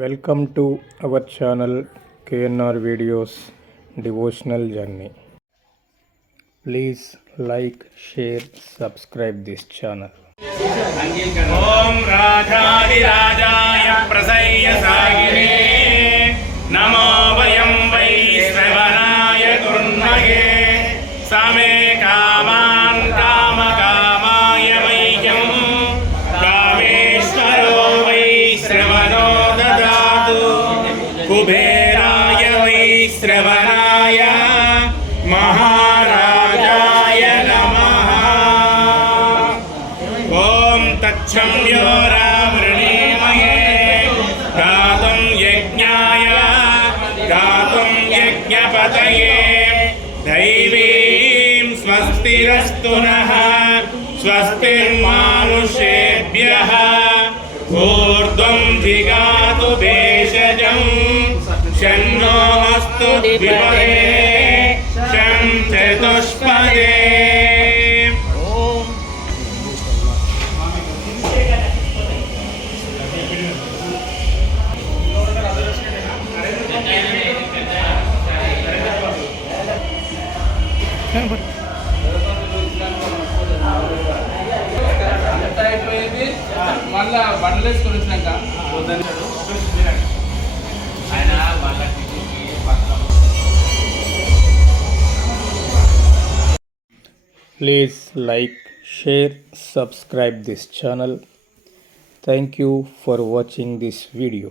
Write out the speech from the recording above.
Welcome to our channel KNR Videos Devotional Journey. Please like, share, subscribe this channel. Om Rajadhirajaya Prasaya Sagine Namo Vayam Vaishravanaya Gurunmage Same Kaman Kama Kamaya Vahyam Kameshwaro Vaishravano Dadatu Kuberaya Vaishravanaya Maharajaya Namaha. Om Tacham Yoramrunimaya Gatum Yajnaya Gatum Yajnapataye Daivim Swastirastunaha Swastirmanushebhyaha Urdhvam Jigatu Beshajam Shanno Astu Dvipade Sham Chatushpade. అయిపోయింది మళ్ళా బండ్లు వేసుకొని వచ్చినాక ఆయన Please like, share, subscribe this channel. Thank you for watching this video.